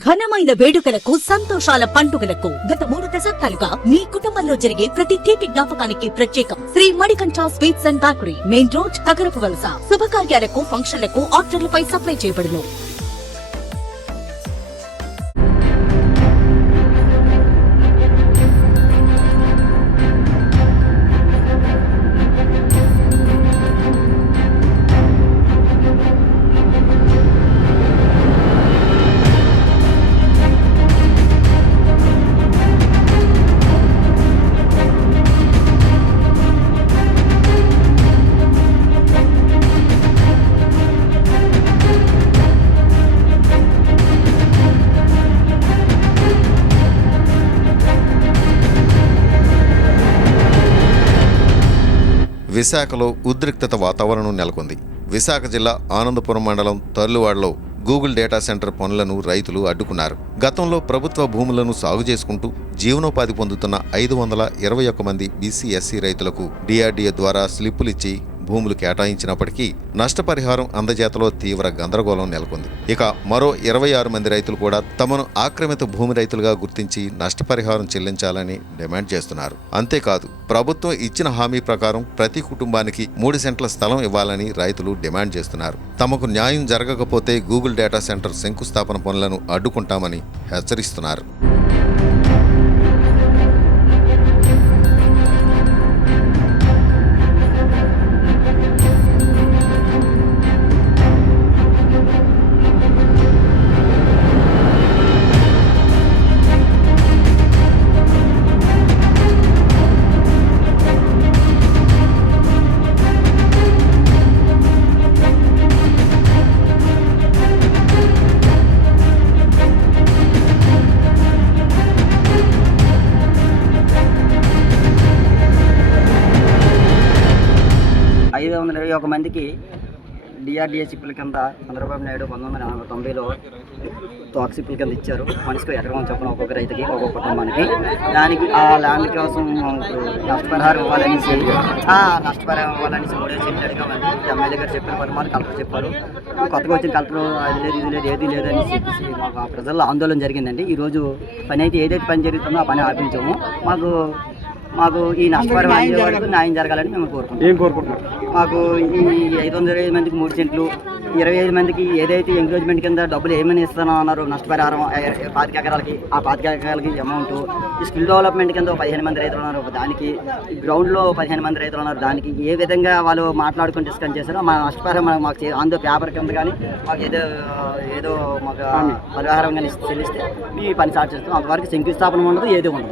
ఘనమైన వేడుకలకు సంతోషాల పండుగలకు గత 3 దశాబ్దాలుగా మీ కుటుంబంలో జరిగే ప్రతి తీపి జ్ఞాపకానికి ప్రత్యేకం Sri Manikanta sweets and bakery, main road, Kagarapu Valasa. శుభకార్యాలకు, ఫంక్షన్లకు ఆర్డర్లపై సప్లై చేయబడును. విశాఖలో ఉద్రిక్తత వాతావరణం నెలకొంది. విశాఖ జిల్లా ఆనందపురం మండలం తర్లువాడలో గూగుల్ డేటా సెంటర్ పనులను రైతులు అడ్డుకున్నారు. గతంలో ప్రభుత్వ భూములను సాగు చేసుకుంటూ జీవనోపాధి పొందుతున్న 521 మంది బీసీ ఎస్సీ రైతులకు డిఆర్డీఏ ద్వారా స్లిప్పులిచ్చి భూములు కేటాయించినప్పటికీ నష్టపరిహారం అందజేతలో తీవ్ర గందరగోళం నెలకొంది. ఇక మరో 26 మంది రైతులు కూడా తమను ఆక్రమిత భూమి రైతులుగా గుర్తించి నష్టపరిహారం చెల్లించాలని డిమాండ్ చేస్తున్నారు. అంతేకాదు, ప్రభుత్వం ఇచ్చిన హామీ ప్రకారం ప్రతి కుటుంబానికి 3 సెంట్ల స్థలం ఇవ్వాలని రైతులు డిమాండ్ చేస్తున్నారు. తమకు న్యాయం జరగకపోతే గూగుల్ డేటా సెంటర్ శంకుస్థాపన పనులను అడ్డుకుంటామని హెచ్చరిస్తున్నారు. ఒక మందికి డిఆర్డీఏ సిప్పుల కింద చంద్రబాబు నాయుడు 1990లో తోక సిప్పుల కింద ఇచ్చారు. మనిషికి ఎకరం చొప్పున ఒక్కొక్క రైతుకి, ఒక్కొక్క కుటుంబానికి. దానికి ఆ ల్యాండ్ కోసం నష్టపరిహారం ఇవ్వాలనేసి 3 సీట్లు అడిగామండి. ఎమ్మెల్యే గారు చెప్పిన పరిమాణాలు కలెక్టర్ చెప్పారు. కొత్తగా వచ్చిన కలెక్టర్ అది లేదు, ఇది లేదు, ఏది లేదని చెప్పేసి మాకు ఆ ప్రజల్లో ఆందోళన జరిగిందండి. ఈరోజు పని అయితే ఏదైతే పని జరుగుతుందో ఆ పని ఆపించాము. మాకు ఈ నష్టపరిహారం వరకు న్యాయం జరగాలని మేము కోరుకుంటున్నాం. మాకు ఈ 520 మందికి 3 సెంట్లు, 25 మందికి ఏదైతే ఎంకరేజ్మెంట్ కింద డబ్బులు ఏమని ఇస్తానో అన్నారు నష్టపరిహారం 25 ఎకరాలకి, ఆ 25 ఎకరాలకి అమౌంట్. ఈ స్కిల్ డెవలప్మెంట్ కింద 15 మంది రైతులు ఉన్నారు, దానికి గ్రౌండ్లో 15 మంది రైతులు ఉన్నారు. దానికి ఏ విధంగా వాళ్ళు మాట్లాడుకుని డిస్కస్ చేశారో మా నష్టపరిహారం మాకు ఆందో పేపర్ కింద కానీ మాకు ఏదో మాకు పరిహారం కానీ చెల్లిస్తే మీ పని స్టార్ట్ చేస్తాం. అంతవరకు శంకుస్థాపన ఉండదు, ఏదో ఉండదు.